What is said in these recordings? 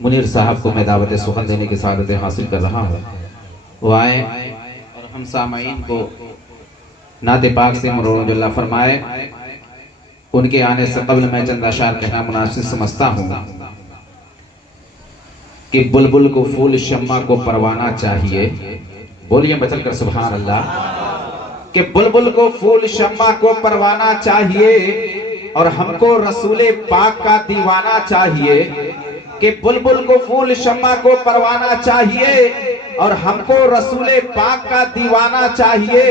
منیر صاحب کو میں دعوت سخن دینے کی سعادت حاصل کر رہا ہوں، وہ آئے اور ہم سامعین کو نعت پاک سے مرور اللہ فرمائے۔ ان کے آنے سے قبل میں چند اشعار کہنا مناسب سمجھتا ہوں کہ بلبل کو پھول شمع کو پروانہ چاہیے، بولیے بچل کر سبحان اللہ، کہ بلبل کو پھول شمع کو پروانہ چاہیے اور ہم کو رسول پاک کا دیوانہ چاہیے، کہ بلبل کو پھول شمع کو پروانہ چاہیے اور ہم کو رسول پاک کا دیوانہ چاہیے،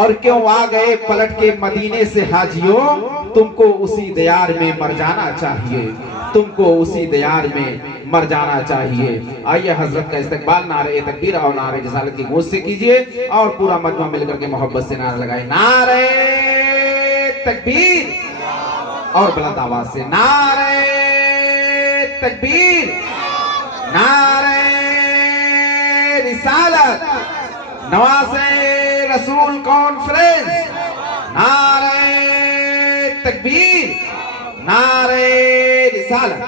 اور کیوں آ گئے پلٹ کے مدینے سے حاجیوں، تم کو اسی دیار میں مر جانا چاہیے، تم کو اسی دیار میں مر جانا چاہیے۔ آئیے حضرت کا استقبال نعرہ تکبیر اور نعرہ رسالت کی گونج سے کیجئے اور پورا مجمع مل کر کے محبت سے نعرہ لگائے، نعرہ تکبیر، اور بلند آواز سے نعرہ تکبیر، نعرہ رسالت، نواسہ رسول کانفرنس، نعرہ تکبیر، نعرہ رسالت۔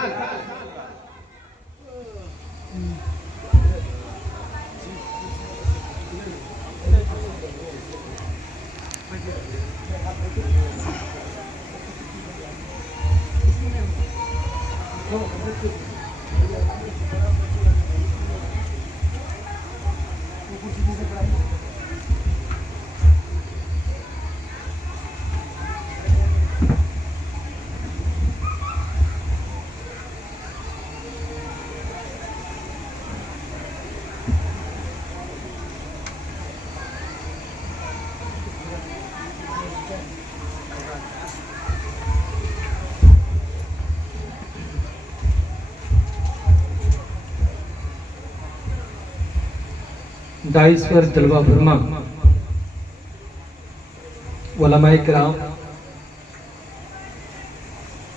دائز پر جلوہ فرما علماء کرام،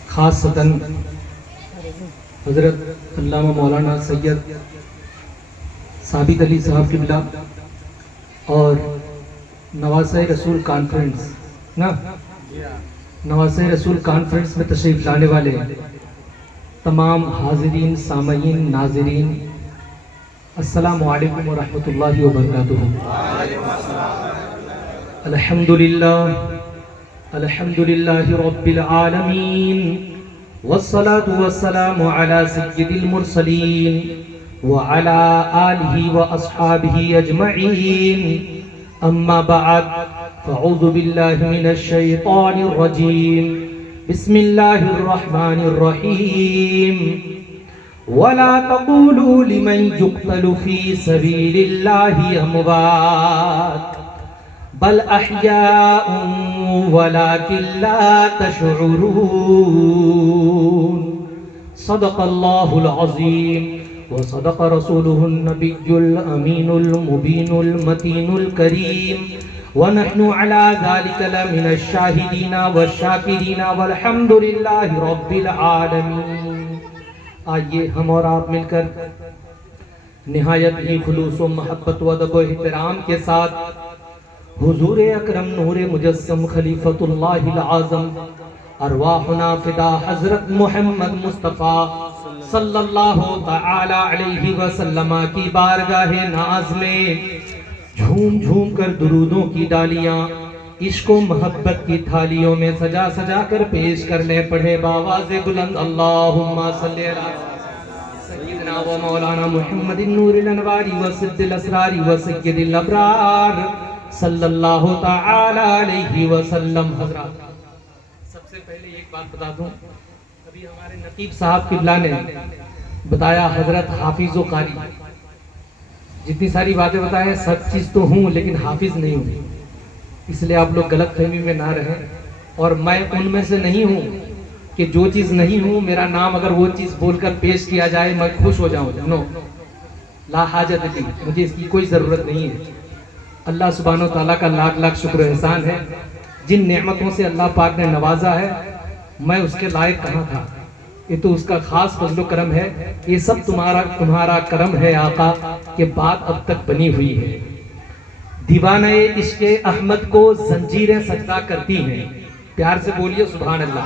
خاصتاً حضرت علامہ مولانا سید ثابت علی صاحب قبلہ اور نواسہ رسول کانفرنس نواسہ رسول کانفرنس میں تشریف لانے والے تمام حاضرین، سامعین، ناظرین، السلام علیکم ورحمۃ اللہ وبرکاتہ۔ الحمدللہ رب العالمین، والصلاة والسلام علی سید المرسلین وعلی آلہ واصحابہ اجمعین، اما بعد فاعوذ باللہ من الشیطان الرجیم، بسم اللہ الرحمن الرحیم، وَلَا تَقُولُوا لِمَنْ يُقْتَلُ فِي سَبِيلِ اللَّهِ أَمْوَاتٌ بَلْ أَحْيَاءٌ وَلَكِنْ لَا تَشْعُرُونَ۔ صدق اللہ العظیم وصدق رسولہ النبی الامین المبین المتین الکریم، ونحن على ذلك لمن الشاہدین والشاکرین والحمد للہ رب العالمین۔ آئیے ہم اور آپ مل کر نہایت ہی خلوص و محبت و ادب و احترام کے ساتھ حضور اکرم نور مجسم خلیفۃ اللہ العظم ارواحنا فدا حضرت محمد مصطفیٰ صلی اللہ تعالی علیہ وسلم کی بارگاہ ناز میں جھوم جھوم کر درودوں کی ڈالیاں عشق و محبت کی تھالیوں میں سجا سجا کر پیش کرنے پڑھے باواز بلند، اللہم صلی علی سیدنا و مولانا محمد النور الانوار و سد الاسرار و سید الابرار صلی اللہ تعالی علیہ وسلم۔ حضرات سب سے پہلے ایک بات بتا دوں، ابھی ہمارے نقیب صاحب قبلہ نے بتایا حضرت حافظ و قاری، جتنی ساری باتیں بتائیں سب چیز تو ہوں لیکن حافظ نہیں ہوں، اس لیے آپ لوگ غلط فہمی میں نہ رہیں، اور میں ان میں سے نہیں ہوں کہ جو چیز نہیں ہوں میرا نام اگر وہ چیز بول کر پیش کیا جائے میں خوش ہو جاؤں، نو، لا حاجت لی، مجھے اس کی کوئی ضرورت نہیں ہے۔ اللہ سبحانہ وتعالیٰ کا لاکھ لاکھ شکر و احسان ہے، جن نعمتوں سے اللہ پاک نے نوازا ہے میں اس کے لائق کہاں تھا، یہ تو اس کا خاص فضل و کرم ہے، یہ سب تمہارا کرم ہے آقا کہ بات اب تک بنی ہوئی ہے۔ دیوانہ عشق احمد کو زنجیریں سجدہ کرتی ہیں، پیار سے بولیے سبحان اللہ.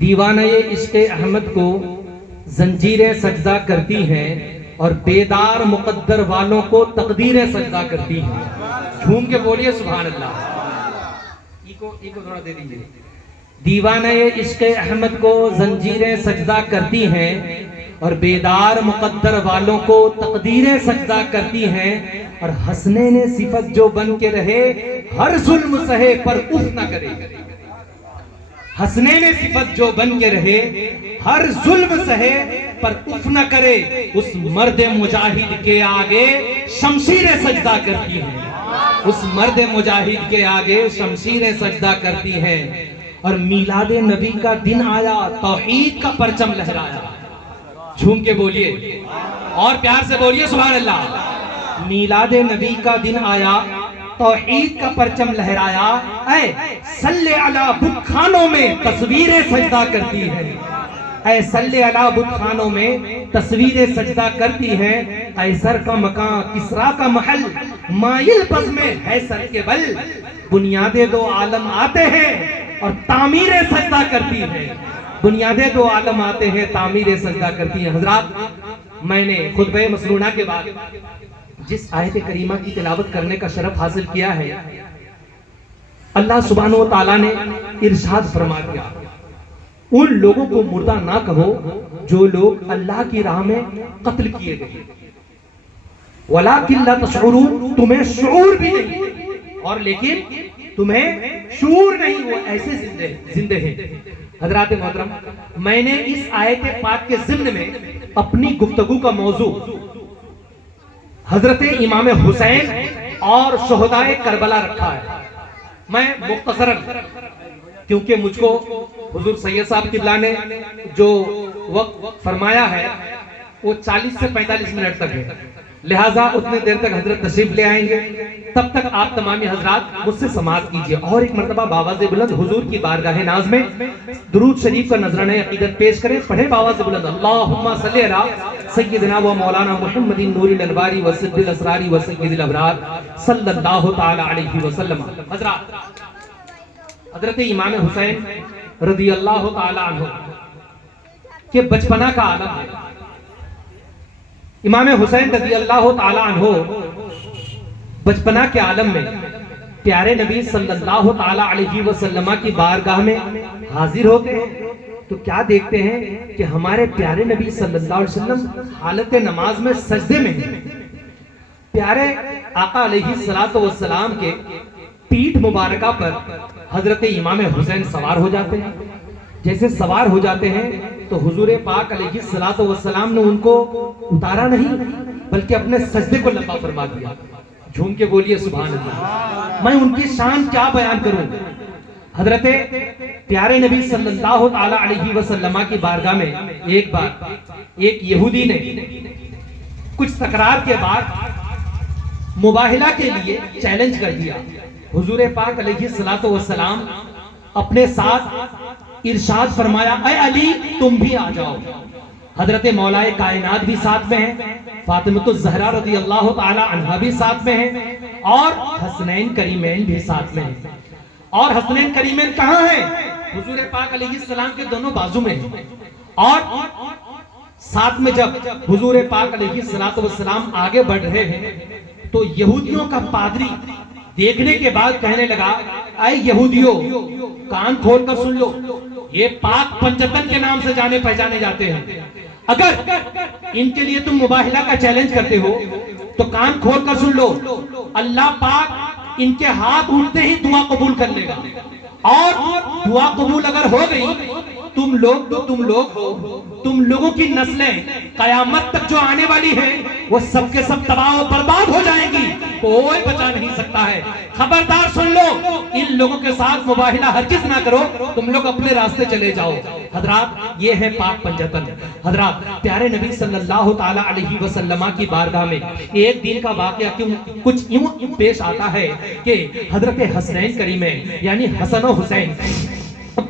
دیوانہ عشق احمد کو زنجیریں سجدہ کرتی ہیں اور بیدار مقدر والوں کو تقدیریں سجدہ کرتی ہیں. جھوم کے بولیے سبحان اللہ. ایکو تھوڑا دے دیجیے. دیوانہ عشق احمد کو زنجیریں سجدہ کرتی ہیں اور بیدار مقدر والوں کو تقدیریں سجدہ کرتی ہیں. اور حسنین صفت جو بن کے رہے ہر ظلم سہے پر اف نہ کرے. حسنین صفت جو بن کے رہے ہر ظلم سہے پر اف نہ کرے. اس مرد مجاہد کے آگے شمشیریں سجدہ کرتی ہیں. اس مرد مجاہد کے آگے شمشیریں سجدہ کرتی ہیں. اور میلاد نبی کا دن آیا توحید کا پرچم لہرایا. جھوم کے بولیے اور پیار سے بولیے سبحان اللہ. میلاد نبی کا دن آیا توحید کا پرچم لہرایا. اے صلی علی بت خانوں میں تصویریں سجدہ کرتی ہیں. اے صلی علی بت خانوں میں تصویریں سجدہ کرتی ہیں. قیصر کا مکان کسریٰ کا محل مائل پس میں ہے سر کے بل. بنیادیں دو عالم آتے ہیں اور تعمیریں سجدہ کرتی ہیں. بنیادیں دو عالم آتے ہیں تعمیریں سجدہ کرتی ہیں. حضرات میں نے خطبہ مسنونہ کے بعد جس آیت کریمہ کی تلاوت کرنے کا شرف حاصل کیا ہے اللہ سبحانہ و تعالیٰ نے ارشاد فرما دیا ان لوگوں کو مردہ نہ کہو جو لوگ اللہ کی راہ میں قتل کیے گئے. وَلَٰكِن لَا تَشْعُرُونَ تمہیں شعور بھی نہیں اور لیکن تمہیں شعور نہیں وہ ایسے زندے ہیں. حضرات محترم میں نے اس آیت پاک کے ضمن میں اپنی گفتگو کا موضوع حضرت امام حسین اور شہداء کربلا رکھا ہے. میں مختصراً کیونکہ مجھ کو حضور سید صاحب قبلہ نے جو وقت فرمایا ہے وہ 40 سے 45 منٹ تک ہے لہٰذا اتنے دیر تک حضرت تشریف لے آئیں گے. تب تک آپ تمامی حضرات مجھ سے سماعت کیجئے اور ایک مرتبہ بآواز بلند حضور کی بارگاہ ناز میں درود شریف کا نذرانہ عقیدت پیش کریں. پڑھیں بآواز بلند اللہم صلی علی سیدنا و مولانا محمد نور الانوار و سد الاسرار و سید الابرار صلی اللہ تعالی علیہ وسلم. حضرت امام حسین رضی اللہ تعالی عنہ کہ بچپنا کا عالم ہے. امام حسین رضی اللہ تعالی عنہ بچپنا کے عالم میں پیارے نبی صلی اللہ تعالی علیہ وسلم کی بارگاہ میں حاضر ہوتے ہیں تو کیا دیکھتے ہیں کہ ہمارے پیارے نبی صلی اللہ علیہ وسلم حالت نماز میں سجدے میں ہیں. پیارے آقا علیہ السلام کے پیٹھ مبارکہ پر حضرت امام حسین سوار ہو جاتے ہیں. جیسے سوار ہو جاتے ہیں تو حضور پاک علیہ السلام نے ان کو اتارا نہیں بلکہ اپنے سجدے کو لمبا فرما دیا. جھوم کے بولیے سبحان اللہ. میں ان کی شان کیا بیان کروں. حضرت پیارے نبی صلی اللہ تعالی علیہ وسلم کی بارگاہ میں ایک بار ایک یہودی نے کچھ تکرار کے بعد مباہلہ کے لیے چیلنج کر دیا. حضور پاک علیہ السلام اپنے ساتھ ارشاد فرمایا اے علی تم بھی آ جاؤ. حضرت مولا کائنات بھی ساتھ میں ہیں, فاطمہ الزہرا رضی اللہ تعالی عنہا بھی ساتھ میں ہیں اور حسنین کریمین بھی ساتھ میں ہیں. اور حسنین کریمین کہاں ہیں؟ حضور پاک علیہ السلام کے دونوں بازو میں ہیں. اور ساتھ میں جب حضور پاک علیہ السلام آگے بڑھ رہے ہیں تو یہودیوں کا پادری دیکھنے کے بعد کہنے لگا اے یہودیوں کان کھول کر سن لو, یہ پاک پنجتن کے نام سے جانے پہچانے جاتے ہیں. اگر ان کے لیے تم مباہلہ کا چیلنج کرتے ہو تو کان کھول کر سن لو, اللہ پاک ان کے ہاتھ اٹھتے ہی دعا قبول کر لے گا. اور دعا قبول اگر ہو گئی تم لوگ تو تم لوگ ہو, تم لوگوں کی نسلیں قیامت تک جو آنے والی ہیں وہ سب کے سب تباہ و برباد ہو جائیں گی, کوئی بچا نہیں سکتا ہے. خبردار سن لو, ان لوگوں کے ساتھ مباہلہ ہرگز نہ کرو, تم لوگ اپنے راستے چلے جاؤ. حضرات یہ ہے پاک پنجتن. حضرات پیارے نبی صلی اللہ تعالی علیہ وسلم کی بارگاہ میں ایک دن کا واقعہ کیوں کچھ یوں پیش آتا ہے کہ حضرت حسنین کریمین یعنی حسن و حسین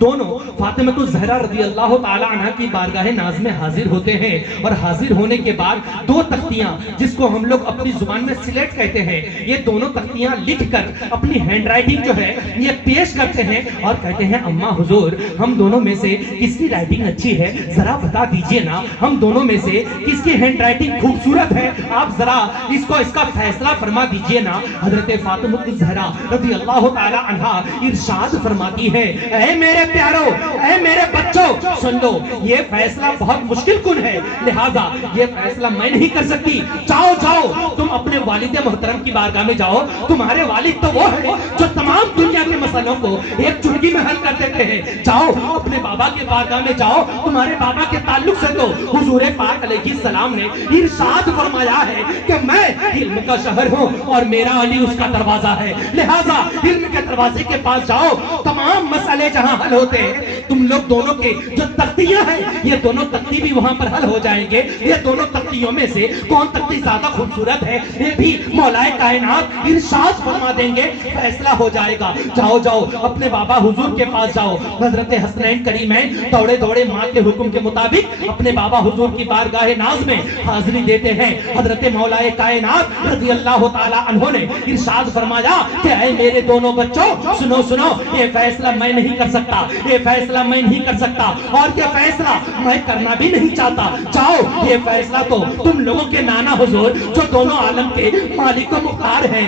دونوں فاطمہ الزہرا رضی اللہ تعالی عنہ کی بارگاہ ناز میں حاضر ہوتے ہیں، اور حاضر ہونے کے بعد دو تختیاں جس کو ہم لوگ اپنی زبان میں سلیٹ کہتے ہیں، یہ دونوں تختیاں لکھ کر اپنی ہینڈ رائٹنگ جو ہے یہ پیش کرتے ہیں اور کہتے ہیں اماں حضور ہم دونوں میں سے کس کی رائٹنگ اچھی ہے ذرا بتا دیجئے نا، ہم دونوں میں سے کس کی ہینڈ رائٹنگ خوبصورت ہے، آپ ذرا اس کا فیصلہ فرما دیجئے نا۔ حضرت فاطمہ الزہرا رضی اللہ تعالی عنہ ارشاد فرماتی ہے اے میرے پیارو، اے میرے بچوں سن لو، یہ فیصلہ بہت مشکل کن ہے، لہذا یہ فیصلہ میں نہیں کر سکتی، جاؤ جاؤ تم اپنے والد محترم کی بارگاہ میں جاؤ، تمہارے والد تو وہ ہے جو تمام دنیا کے مسئلوں کو ایک چٹکی میں حل کر دیتے ہیں، جاؤ اپنے بابا کے بارگاہ میں جاؤ، تمہارے بابا کے تعلق سے تو حضور پاک علیہ السلام نے ارشاد فرمایا ہے کہ میں علم کا شہر ہوں اور میرا علی اس کا دروازہ ہے، لہذا علم کے دروازے کے پاس جاؤ، تمام مسئلے جہاں حل ہوتے ہیں تم لوگ دونوں کے جو تختیاں ہیں یہ دونوں تختی بھی وہاں پر حل ہو جائیں گے، یہ دونوں تختیوں میں سے کون تختی زیادہ خوبصورت ہے یہ بھی مولا کائنات ارشاد فرما دیں گے، فیصلہ ہو جائے گا، جاؤ جاؤ اپنے بابا حضور کے پاس جاؤ۔ حضرت حسنین کریمین دوڑے دوڑے ماں کے حکم کے مطابق اپنے بابا حضور کی بارگاہ ناز میں حاضری دیتے ہیں۔ حضرت مولا کائنات رضی اللہ تعالی عنہ نے ارشاد فرمایا کہ اے میرے دونوں بچوں سنو سنو، یہ فیصلہ میں نہیں کر سکتا، یہ فیصلہ میں نہیں کر سکتا اور یہ فیصلہ میں کرنا بھی نہیں چاہتا، جاؤ یہ فیصلہ تو تم لوگوں کے نانا حضور جو دونوں عالم کے مالک و مختار ہیں،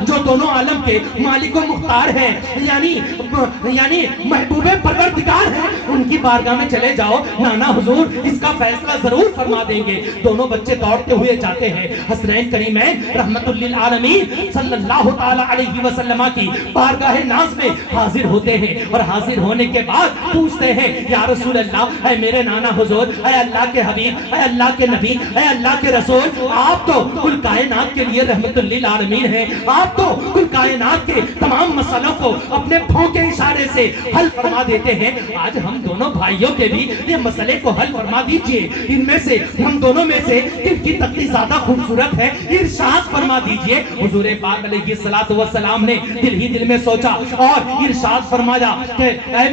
جو دونوں عالم کے مالک و مختار ہیں، یعنی محبوب پروردگار ہیں، ان کی بارگاہ میں چلے جاؤ، نانا حضور اس کا فیصلہ ضرور فرما دیں گے۔ دونوں بچے دوڑتے ہوئے جاتے ہیں، حسنین کریمین رحمت للعالمین صلی اللہ تعالی علیہ وسلم کی بارگاہ ناز میں حاضر ہوتے ہیں، اور حاضر ہونے کے بعد پوچھتے ہیں یا رسول اللہ، اے میرے نانا حضور، اے اللہ کے حبیب، اے اللہ کے نبی، اے اللہ کے رسول، آپ تو کل کائنات کے لیے رحمت للعالمین ہیں، آپ تو کل کائنات کے تمام مسئلوں کو اپنے پھونک کے اشارے سے حل فرما دیتے ہیں، آج ہم دونوں بھائیوں کے بھی یہ مسئلے کو حل فرما دیجئے، ان میں سے ہم دونوں میں سے کن کی تختی زیادہ خوبصورت ہے ارشاد فرما دیجئے۔ حضور پاک علیہ السلام نے دل ہی دل میں سوچا اور ارشاد فرمایا کہ اے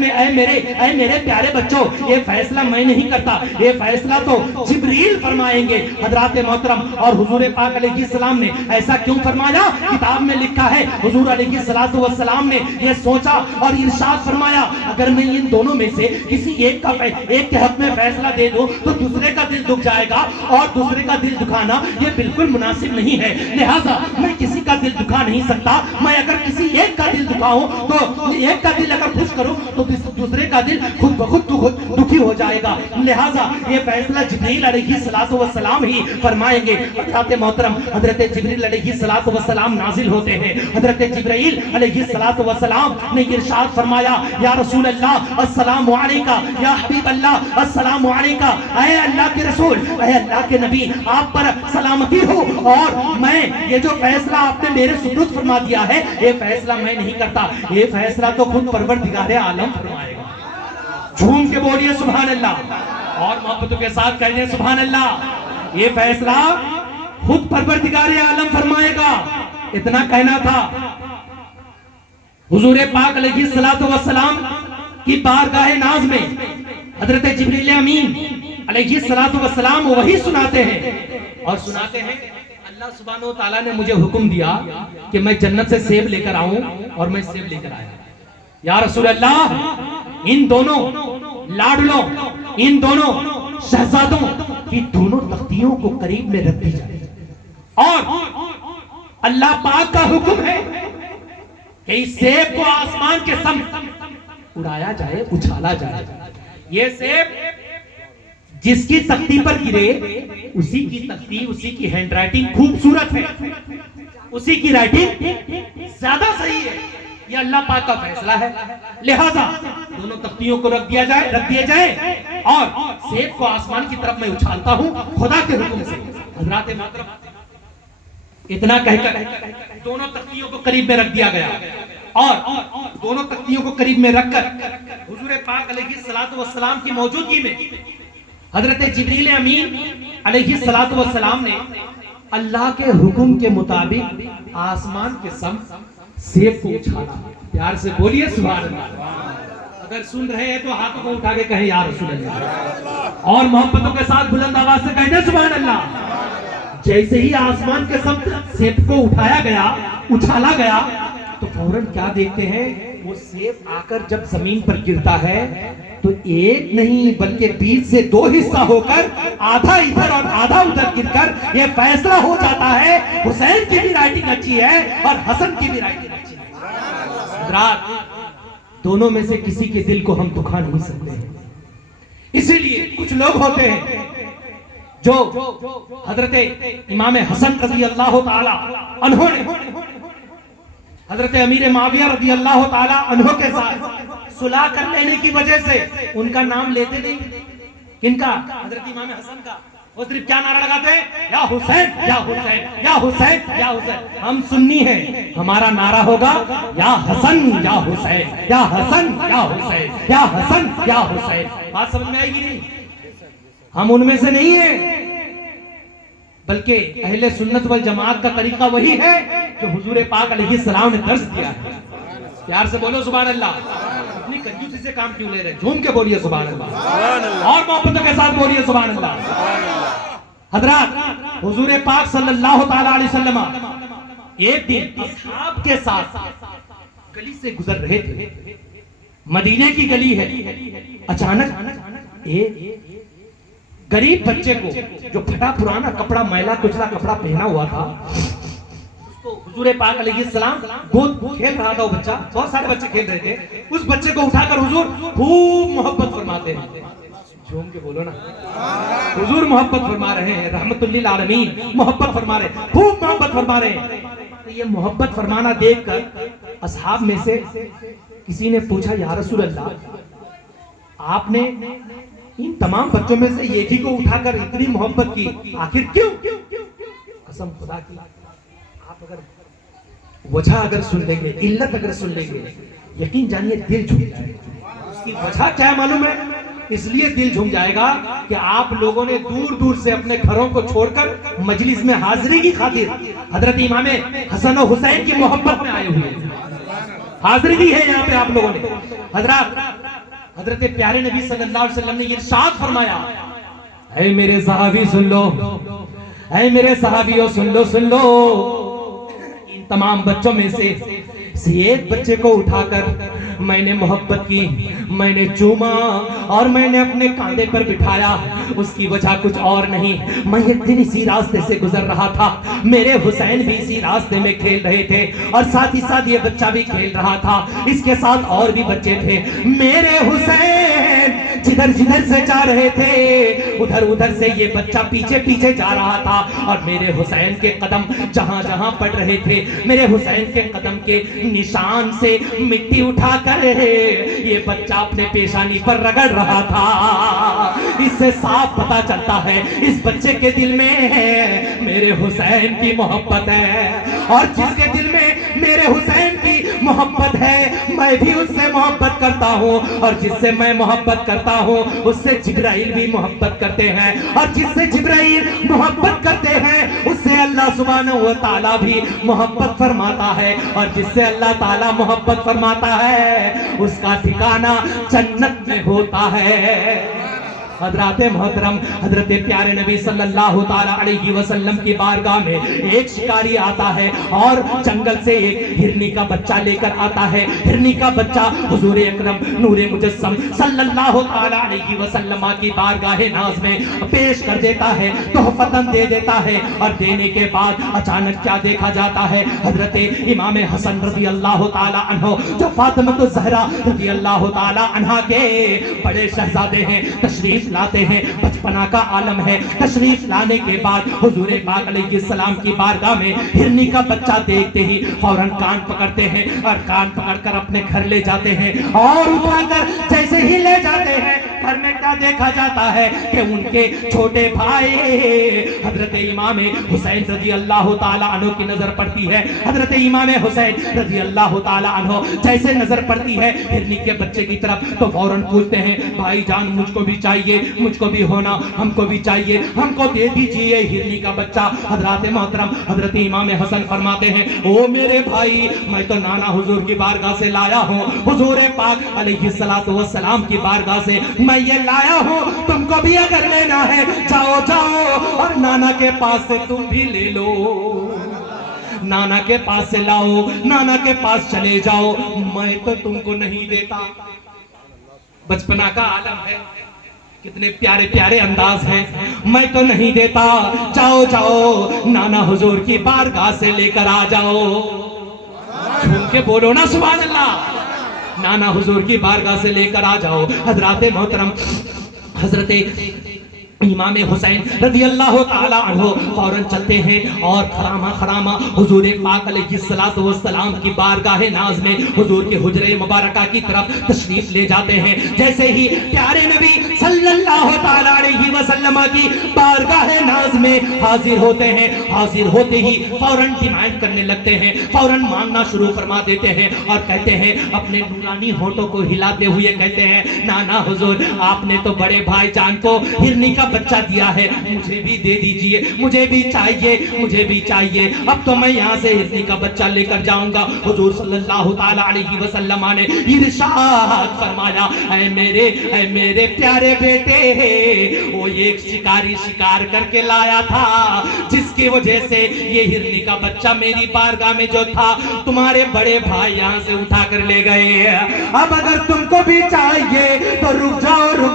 میرے پیارے بچوں، یہ فیصلہ میں نہیں کرتا، یہ فیصلہ تو جبریل فرمائیں گے حضرات محترم۔ اور حضور پاک علیہ السلام نے ایسا کیوں فرمایا؟ کتاب میں لکھا ہے حضور علیہ السلام نے یہ سوچا اور ارشاد فرمایا اگر میں ان دونوں میں سے کسی ایک کے حق میں فیصلہ دے دوں تو دوسرے کا دل دکھ جائے گا، اور دوسرے کا دل دکھانا یہ بالکل مناسب نہیں ہے، لہذا میں کسی کا دل دکھا نہیں سکتا، میں اگر کسی ایک کا دل دکھاؤں تو ایک کا دل اگر خوش کروں تو دوسرے کا دل خود بخود دکھی ہو جائے گا، لہذا یہ فیصلہ جبریل علیہ السلام ہی فرمائیں گے۔ حضرات محترم حضرت جبریل علیہ السلام نازل ہوتے ہیں، حضرت جبریل علیہ السلام نے ارشاد فرمایا یا رسول اللہ السلام علیکہ، یا حبیب اللہ السلام علیکہ، اے اللہ کے رسول، اے اللہ کے نبی آپ پر سلامتی ہو، اور میں یہ جو فیصلہ آپ نے میرے سپرد فرما دیا ہے یہ فیصلہ میں نہیں کرتا، یہ فیصلہ تو خود پروردگار عالم فرمائے گا۔ جھوم کے بولیے سبحان اللہ، اور محبتوں کے ساتھ کہیے سبحان اللہ، یہ فیصلہ خود پروردگار عالم فرمائے گا۔ اتنا کہنا تھا، حضور پاک علیہ السلام کی بارگاہ ناز میں حضرت جبریل امین علیہ السلام وہی سناتے ہیں، اور سناتے ہیں اللہ سبحانہ و تعالیٰ نے مجھے حکم دیا کہ میں جنت سے سیب لے کر آؤں، اور میں سیب لے کر آیا۔ یا رسول اللہ ان دونوں لاڈلوں، ان دونوں شہزادوں کی دونوں تختیوں کو قریب میں رکھ دی جائے، اور اللہ پاک کا حکم ہے کہ اس سیب کو آسمان کے سمت اڑایا جائے، اچھالا جائے۔ یہ سیب جس کی تختی پر گرے اسی کی تختی، اسی کی ہینڈ رائٹنگ خوبصورت ہے، اسی کی رائٹنگ زیادہ صحیح ہے، یہ اللہ پاک کا فیصلہ ہے، لہذا دونوں تختیوں کو رکھ دیے جائے اور سیب کو آسمان کی طرف میں اچھالتا ہوں خدا کے حکم سے۔ حضرات محترم اتنا کہہ کر دونوں تختیوں کو قریب میں رکھ دیا گیا، اور دونوں تختیوں کو قریب میں رکھ کر حضور پاک علیہ السلام کی موجودگی میں حضرت جبریل امین علیہ السلام نے اللہ کے حکم کے مطابق آسمان کے سمت سیب کو اچھالا۔ پیار سے بولیے سبحان اللہ۔ اگر سن رہے ہیں تو ہاتھوں کو اٹھا کے کہیں یا رسول اللہ، اور محبتوں کے ساتھ بلند آواز سے کہتے ہیں سبحان اللہ۔ جیسے ہی آسمان کے سمت سیب کو اٹھایا گیا، اچھالا گیا، تو فوراً کیا دیکھتے ہیں، وہ سیب آ کر جب زمین پر گرتا ہے تو ایک نہیں بلکہ 20 سے 2 حصہ ہو کر آدھا ادھر اور آدھا ادھر گر کر یہ فیصلہ ہو جاتا ہے حسین کی بھی رائٹنگ اچھی ہے اور حسن کی بھی رائٹنگ اچھی ہے۔ حضرات، دونوں میں سے کسی کے دل کو ہم دکھا نہیں سکتے ہیں، اسی لیے کچھ لوگ ہوتے ہیں جو حضرت امام حسن رضی اللہ تعالی عنہ نے حضرت امیر معاویہ رضی اللہ تعالی عنہ کے ساتھ صلح کر لینے کی وجہ سے ان کا نام لیتے نہیں، کن کا؟ حضرت امام حسن کا۔ وہ صرف کیا نعرہ لگاتے ہیں؟ یا حسین یا حسین یا حسین یا حسین۔ ہم سنی ہیں، ہمارا نعرہ ہوگا یا حسن یا حسین یا حسن یا حسین یا حسن یا حسین۔ بات سمجھ میں آئے گی نہیں؟ ہم ان میں سے نہیں ہیں، بلکہ اہل سنت والجماعت کا طریقہ وہی ہے جو حضور پاک علیہ السلام نے درس دیا ہے۔ پیار سے بولو سبحان اللہ۔ اپنی کنجوسی سے کام کیوں لے رہے؟ جھوم کے بولیے سبحان اللہ، اور محبتوں کے ساتھ بولیے سبحان اللہ۔ حضرات، حضور پاک صلی اللہ تعالی علیہ وسلم ایک دن اصحاب کے ساتھ گلی سے گزر رہے تھے، مدینے کی گلی ہے۔ اچانک ایک غریب بچے کو جو پھٹا پرانا کپڑا، میلا کچلا کپڑا پہنا ہوا تھا، اس کو حضور پاک علیہ السلام گود کھیل رہا تھا، وہ بچہ، بہت سارے بچے کھیل رہے تھے، اس بچے کو اٹھا کر حضور خوب محبت فرماتے ہیں۔ جھوم کے بولو نا، حضور محبت فرما رہے ہیں، رحمت للعالمین محبت فرما رہے ہیں، خوب محبت فرما رہے ہیں۔ تو یہ محبت فرمانا دیکھ کر اصحاب میں سے کسی نے پوچھا، یا رسول اللہ، آپ نے ان تمام بچوں میں سے ایک ہی کو اٹھا کر اتنی محبت کی، آخر کیوں؟ قسم خدا کی، آپ اگر وجہ اگر سن لیں گے، علت اگر سن لیں گے، یقین جانیے دل جھم جائے گا۔ اس کی وجہ کیا معلوم ہے؟ اس لیے دل جھم جائے گا کہ آپ لوگوں نے دور دور سے اپنے گھروں کو چھوڑ کر مجلس میں حاضری کی خاطر حضرت امام حسن و حسین کی محبت میں آئے ہوئے ہیں، حاضری دی ہے یہاں پہ آپ لوگوں نے۔ حضرات، حضرت پیارے نبی صلی اللہ علیہ وسلم نے یہ ارشاد فرمایا، اے میرے صحابی سن لو، اے میرے صحابیوں سن لو، سن لو، ان تمام بچوں میں سے ایک بچے کو اٹھا کر میں نے محبت کی، میں نے چوما اور میں نے اپنے کاندھے پر بٹھایا، اس کی وجہ کچھ اور نہیں، میں ایک دن اسی راستے سے گزر رہا تھا، میرے حسین بھی اسی راستے میں کھیل رہے تھے اور ساتھ ہی ساتھ یہ بچہ بھی کھیل رہا تھا، اس کے ساتھ اور بھی بچے تھے، میرے حسین جدھر جدھر سے جا رہے تھے ادھر ادھر سے یہ بچہ پیچھے پیچھے جا رہا تھا، اور میرے حسین کے قدم جہاں جہاں پڑ رہے تھے، میرے حسین کے قدم کے نشان سے مٹی اٹھا کر یہ بچہ اپنے پیشانی پر رگڑ رہا تھا۔ اس سے صاف پتا چلتا ہے اس بچے کے دل میں میرے حسین کی محبت ہے، اور جس کے دل میں میرے حسین کی محبت ہے میں بھی اس سے محبت کرتا ہوں، اور جس سے میں محبت کرتا ہوں اس سے جبرائیل بھی محبت کرتے ہیں، اور جس سے جبرائیل محبت کرتے ہیں اس سے اللہ سبحانہ و تعالیٰ بھی محبت فرماتا ہے، اور جس سے اللہ تعالیٰ محبت فرماتا ہے اس کا ٹھکانہ جنت میں ہوتا ہے۔ حضرات محترم، حضرت پیارے نبی صلی اللہ تعالی علیہ وسلم کی بارگاہ میں ایک شکاری آتا ہے اور جنگل سے ایک ہرنی کا بچہ لے کر آتا ہے، ہرنی کا بچہ حضور اکرم نور مجسم صلی اللہ تعالی علیہ وسلم کی بارگاہ ناز میں پیش کر دیتا ہے، تحفتاً دے دیتا ہے، اور دینے کے بعد اچانک کیا دیکھا جاتا ہے، حضرت امام حسن رضی اللہ تعالی عنہ جو فاطمہ الزہرا رضی اللہ تعالی عنہ کے بڑے شہزادے ہیں، تشریف لاتے ہیں، بچپنا کا عالم ہے، تشریف لانے کے بعد حضور پاک علیہ السلام کی بارگاہ میں ہرنی کا بچہ دیکھتے ہی فوراً کان پکڑتے ہیں، اور کان پکڑ کر اپنے گھر لے جاتے ہیں، اور اٹھا کر جیسے ہی لے جاتے ہیں گھر میں کیا دیکھا جاتا ہے کہ ان کے چھوٹے بھائی حضرت امام حسین رضی اللہ تعالیٰ عنہ کی نظر پڑتی ہے. حضرت امام حسین رضی اللہ تعالیٰ عنہ جیسے نظر پڑتی ہے ہرنی کے بچے کی طرف تو فوراً پوچھتے ہیں بھائی جان مجھ کو بھی چاہیے, مجھ کو بھی ہونا, ہم کو بھی چاہیے, ہم کو دے دیجئے ہرنی کا بچہ. حضرات محترم حضرت امام حسن فرماتے ہیں او میرے بھائی میں تو نانا حضور کی بارگاہ سے لایا ہوں, حضور پاک علیہ الصلوۃ والسلام کی بارگاہ سے میں یہ لایا ہوں, تم کو بھی اگر لینا ہے جاؤ جاؤ اور نانا کے پاس سے تم بھی لے لو, نانا کے پاس سے لاؤ, نانا کے پاس چلے جاؤ, میں تو تم کو نہیں دیتا. بچپنا کا عالم ہے, کتنے پیارے پیارے انداز ہیں, میں تو نہیں دیتا, جاؤ جاؤ نانا حضور کی بارگاہ سے لے کر آ جاؤ. جھوم کے بولو نا سبحان اللہ, نانا حضور کی بارگاہ سے لے کر آ جاؤ. حضرات محترم حضرت امام حسین رضی اللہ تعالیٰ عنہ فوراً چلتے ہیں اور خرامہ خرامہ حضور پاک علیہ الصلوۃ والسلام کی بارگاہ ناز میں حضور کے حجرے مبارکہ کی طرف تشریف لے جاتے ہیں. جیسے ہی پیارے نبی صلی اللہ تعالیٰ علیہ وسلم کی بارگاہ ناز میں حاضر ہوتے ہیں, حاضر ہوتے ہی فوراً ڈیمانڈ کرنے لگتے ہیں, فوراً مانگنا شروع فرما دیتے ہیں اور کہتے ہیں اپنے نورانی ہونٹوں کو ہلاتے ہوئے کہتے ہیں نانا حضور آپ نے تو بڑے بھائی جان کو ہرنی کا بچہ دیا ہے, مجھے بھی دے دیجئے, مجھے بھی چاہیے, مجھے بھی چاہیے. اب تو میں یہاں سے ہرنی کا بچہ لے کر جاؤں گا. حضور صلی اللہ تعالیٰ علیہ وسلم نے ارشاد فرمایا اے میرے پیارے بیٹے, وہ ایک شکاری شکار کر کے لایا تھا جس کی وجہ سے یہ ہرنی کا بچہ میری بارگاہ میں جو تھا تمہارے بڑے بھائی یہاں سے اٹھا کر لے گئے. اب اگر تم کو بھی چاہیے تو رک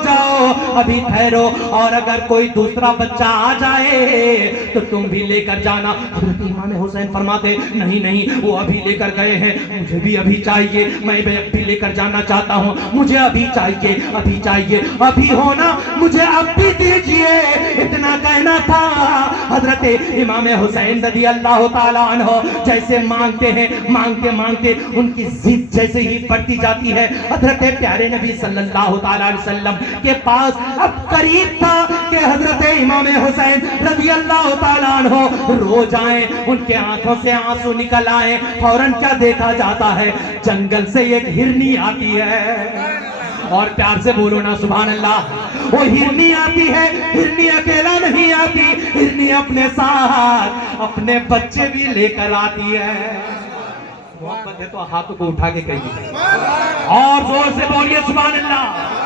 جاؤ, ابھی ٹھہرو, اور اگر کوئی دوسرا بچہ آ جائے تو تم بھی لے کر جانا. حضرت امام حسین فرماتے نہیں وہ ابھی لے کر گئے ہیں, مجھے بھی ابھی چاہیے, میں بھی لے کر جانا چاہتا ہوں, مجھے ابھی چاہیے, ابھی ہونا مجھے اب بھی دیجئے. اتنا کہنا تھا. حضرت امام حسین رضی اللہ تعالیٰ عنہ جیسے مانگتے ہیں, مانگتے ان کی ضد جیسے ہی بڑھتی جاتی ہے. حضرت پیارے نبی صلی اللہ تعالیٰ علیہ وسلم کے پاس اب قریب تھا کہ حضرت امام حسین رضی اللہ تعالیٰ عنہ رو جائیں, ان کے آنکھوں سے آنسو نکل آئیں. فوراً کیا دیکھا جاتا ہے, جنگل سے ایک ہرنی آتی ہے, اور پیار سے بولو نا سبحان اللہ. وہ ہرنی آتی ہے, ہرنی اکیلا نہیں آتی, ہرنی اپنے ساتھ اپنے بچے بھی لے کر آتی ہے. محبت ہے تو ہاتھوں کو اٹھا کے کہیے اور زور سے بولیے سبحان اللہ.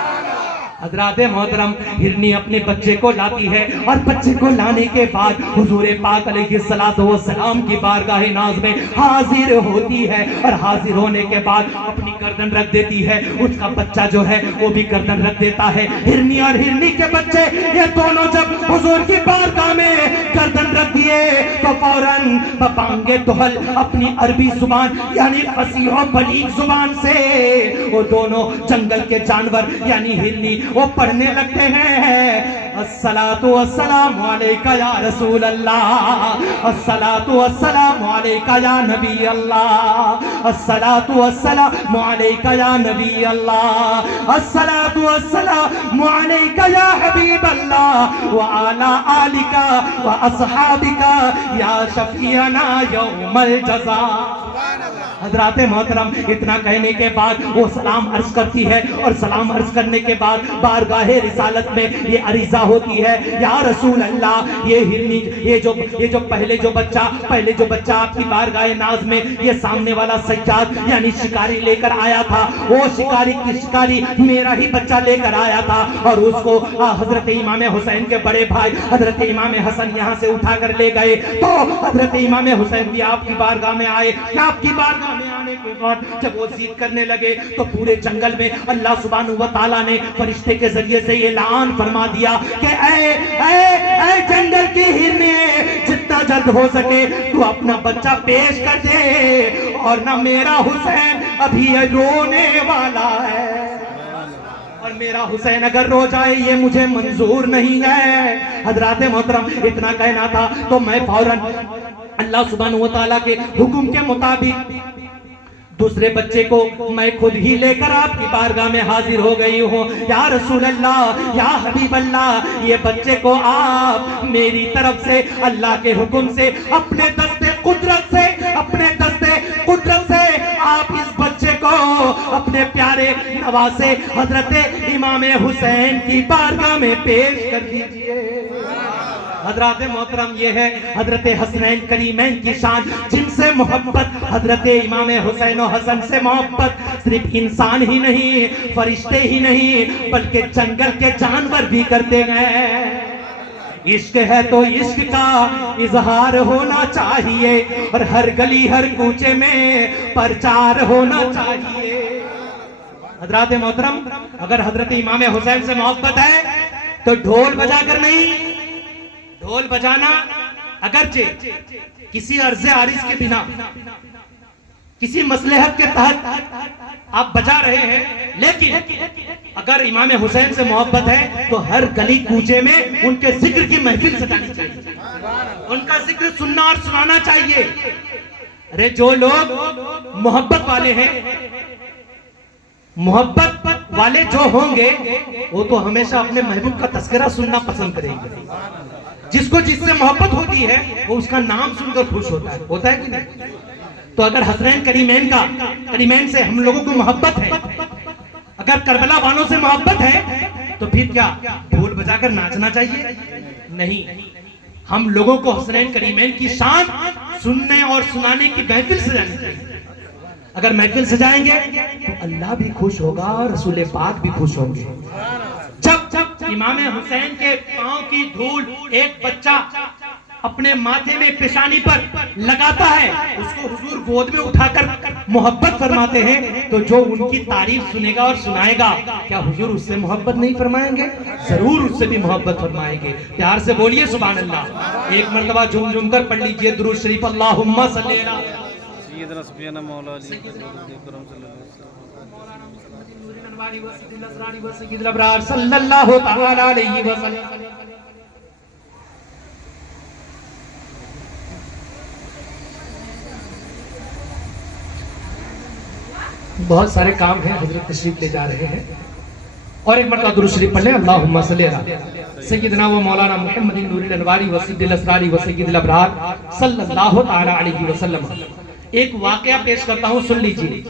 حضرات محترم ہرنی اپنے بچے کو لاتی ہے, اور بچے کو لانے کے بعد حضور پاک علیہ الصلوۃ والسلام کی بارگاہ ناز میں حاضر ہوتی ہے, اور حاضر ہونے کے بعد اپنی گردن رکھ دیتی ہے. اس کا بچہ جو ہے وہ بھی گردن رکھ دیتا ہے. ہرنی اور ہرنی کے بچے یہ دونوں جب حضور کی بارگاہ میں گردن رکھ دیے تو فوراً بپانگے دہل اپنی عربی زبان یعنی فصیح و بلیغ زبان سے وہ دونوں جنگل کے جانور یعنی ہرنی وہ پڑھنے لگتے ہیں الصلاۃ والسلام علیکہ یا رسول اللہ, الصلاۃ والسلام علیکہ یا نبی اللہ, الصلاۃ والسلام علیکہ یا نبی اللہ, الصلاۃ والسلام علیکہ یا حبیب اللہ وعلی آلکہ واصحابکہ یا شفیعنا یوم الجزاء. حضرات محترم اتنا کہنے کے بعد وہ سلام عرض کرتی ہے, اور سلام عرض کرنے کے بعد بارگاہ رسالت میں یہ عریضہ ہوتی ہے یا رسول اللہ یہ ہرنی یہ جو پہلے جو بچہ آپ کی بارگاہ ناز میں یہ سامنے والا سجاد یعنی شکاری لے کر آیا تھا, وہ شکاری میرا ہی بچہ لے کر آیا تھا, اور اس کو حضرت امام حسین کے بڑے بھائی حضرت امام حسن یہاں سے اٹھا کر لے گئے. تو حضرت امام حسین بھی آپ کی بارگاہ میں آئے. آپ کی بارگاہ میں آنے کے بعد جب وہ ضد کرنے لگے تو پورے جنگل میں اللہ سبحانہ و تعالیٰ نے فرشتے کے ذریعے سے یہ اعلان فرما دیا کہ اے جنگل کی ہرنی, جتنا جلد ہو سکے تو اپنا بچہ پیش کر دے, اور نہ میرا حسین ابھی رونے والا ہے, اور میرا حسین اگر رو جائے یہ مجھے منظور نہیں ہے. حضرات محترم اتنا کہنا تھا تو میں فوراً اللہ سبحانہ و تعالیٰ کے حکم کے مطابق دوسرے بچے کو میں خود ہی لے کر آپ کی بارگاہ میں حاضر ہو گئی ہوں. یا رسول اللہ، یا حبیب اللہ، یہ بچے کو آپ میری طرف سے اللہ کے حکم سے اپنے دستے قدرت سے آپ اس بچے کو اپنے پیارے نواسے حضرت امام حسین کی بارگاہ میں پیش کر دیجئے. حضرات محترم، یہ ہے حضرت حسنین کریمین کی شان، جن سے محبت، حضرت امام حسین و حسن سے محبت صرف انسان ہی نہیں، فرشتے ہی نہیں، بلکہ جنگل کے جانور بھی کرتے ہیں. عشق ہے تو عشق کا اظہار ہونا چاہیے، اور ہر گلی ہر کوچے میں پرچار ہونا چاہیے. حضرات محترم، اگر حضرت امام حسین سے محبت ہے تو ڈھول بجا کر نہیں، ڈھول بجانا اگرچہ کسی عرض عارض کے بنا، کسی مصلحت کے تحت آپ بجا رہے ہیں، لیکن اگر امام حسین سے محبت ہے تو ہر گلی کوچے میں ان کے ذکر کی محفل سجانی چاہیے، ان کا ذکر سننا اور سنانا چاہیے. ارے جو لوگ محبت والے ہیں، محبت والے جو ہوں گے، وہ تو ہمیشہ اپنے محبوب کا تذکرہ سننا پسند کریں گے. جس کو جس سے محبت ہوتی ہے وہ اس کا نام سن کر خوش ہوتا ہے کہ نہیں؟ تو اگر حسنین کریمین سے ہم لوگوں کو محبت ہے، اگر کربلا والوں سے محبت ہے، تو پھر کیا ڈھول بجا کر ناچنا چاہیے؟ نہیں، ہم لوگوں کو حسنین کریمین کی شان سننے اور سنانے کی محفل سجانی چاہیے. اگر محفل سجائیں گے تو اللہ بھی خوش ہوگا، رسول پاک بھی خوش ہوں گے. جب امام حسین کے پاؤں کی دھول ایک بچہ اپنے ماتھے میں پیشانی پر لگاتا ہے، اس کو حضور گود میں اٹھا کر محبت فرماتے ہیں، تو جو ان کی تعریف سنے گا اور سنائے گا، کیا حضور اس سے محبت نہیں فرمائیں گے؟ ضرور اس سے بھی محبت فرمائیں گے. پیار سے بولیے سبحان اللہ. ایک مرتبہ جھوم جھوم کر پڑھ لیجئے درود شریف، اللہم صلی اللہ سیدنا سفیان مولا علی کرم صلی اللہ تعالی علیہ وسلم. بہت سارے کام ہیں، حضرت تشریف لے جا رہے ہیں، اور ایک مرتبہ درود شریف پڑھ لیں. اللہم صلی علی سیدنا و مولانا محمد نور الانوار و سید الاسرار و سید الابرار صلی اللہ تعالی علیہ وسلم. ایک واقعہ پیش کرتا ہوں، سن لیجیے.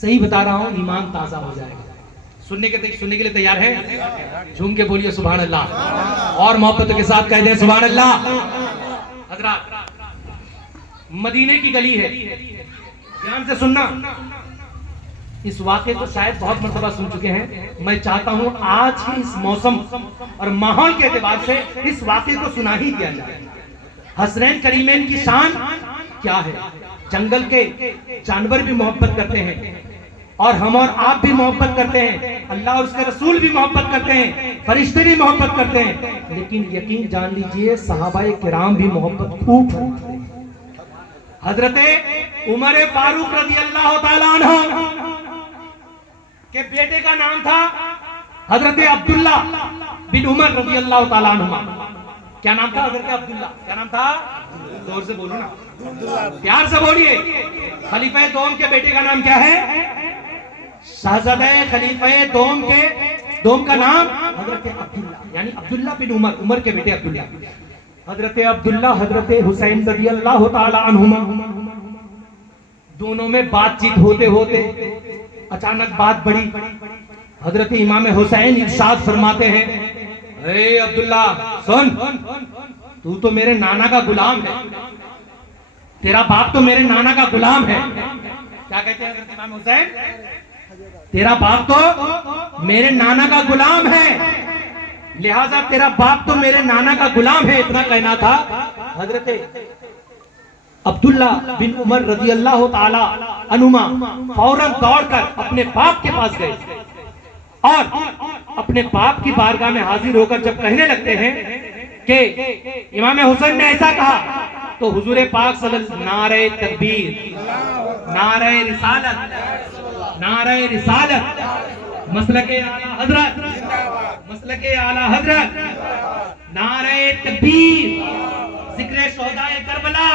صحیح بتا رہا ہوں، ایمان تازہ ہو جائے گا. سننے کے لیے تیار ہیں؟ جھوم کے بولیے سبحان اللہ، اور محبت کے ساتھ کہہ دیں سبحان اللہ. حضرات، مدینے کی گلی ہے، دھیان سے سننا. اس واقعے کو شاید بہت مرتبہ سن چکے ہیں. میں چاہتا ہوں آج ہی اس موسم اور ماحول کے اعتبار سے اس واقعے کو سنا ہی دیا جائے. حسنین کریمین کی شان کیا ہے؟ جنگل کے جانور بھی محبت کرتے ہیں، اور ہم اور آپ بھی محبت کرتے ہیں، اللہ اور اس کے رسول بھی محبت کرتے ہیں، فرشتے بھی محبت کرتے ہیں، لیکن یقین جان لیجئے صحابہ کرام بھی محبت خوب کرتے ہیں. حضرت عمر فاروق رضی اللہ تعالیٰ عنہ کے بیٹے کا نام تھا حضرت عبداللہ بن عمر رضی اللہ تعالیٰ عنہ. کیا نام تھا حضرت عبداللہ؟ کیا نام تھا؟ زور سے بولو نا، پیار سے بولیے. خلیفہ دوم کے بیٹے کا نام کیا ہے؟ شہزادہ خلیفہ دوم کا نام حضرت عبداللہ، یعنی عبداللہ بن عمر، عمر کے بیٹے عبداللہ. حضرت عبداللہ حضرت حسین رضی اللہ تعالی عنہما، دونوں میں بات چیت ہوتے ہوتے اچانک بات بڑھی. حضرت امام حسین ارشاد فرماتے ہیں، اے عبداللہ سن، تو میرے نانا کا غلام ہے، تیرا باپ تو میرے نانا کا غلام ہے. کیا کہتے ہیں حضرت امام حسین؟ تیرا باپ تو میرے نانا کا غلام ہے، لہذا تیرا باپ تو میرے نانا کا غلام ہے. اتنا کہنا تھا. حضرت عبداللہ بن عمر رضی اللہ تعالی عنہما فوراً دوڑ کر اپنے باپ کے پاس گئے، اور اپنے باپ کی بارگاہ میں حاضر ہو کر جب کہنے لگتے ہیں کہ امام حسین نے ایسا کہا، تو حضور پاک صلی اللہ علیہ وسلم نعرہ تکبیر، نعرہ رسالت، نعرہ رسالت، مسلک اعلی حضرت، مسلک اعلی حضرت، نعرہ تکبیر، ذکر شہدائے کربلا،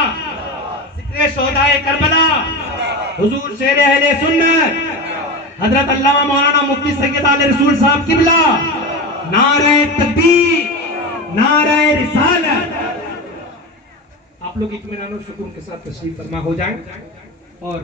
ذکر شہدائے کربلا. حضور شیر اہل سنت حضرت علامہ مولانا مفتی سید علی رسول صاحب قبلہ، نعرہ تکبیر، نعرہ رسالت۔ آپ لوگ اطمینان و سکون کے ساتھ تشریف فرما ہو جائیں اور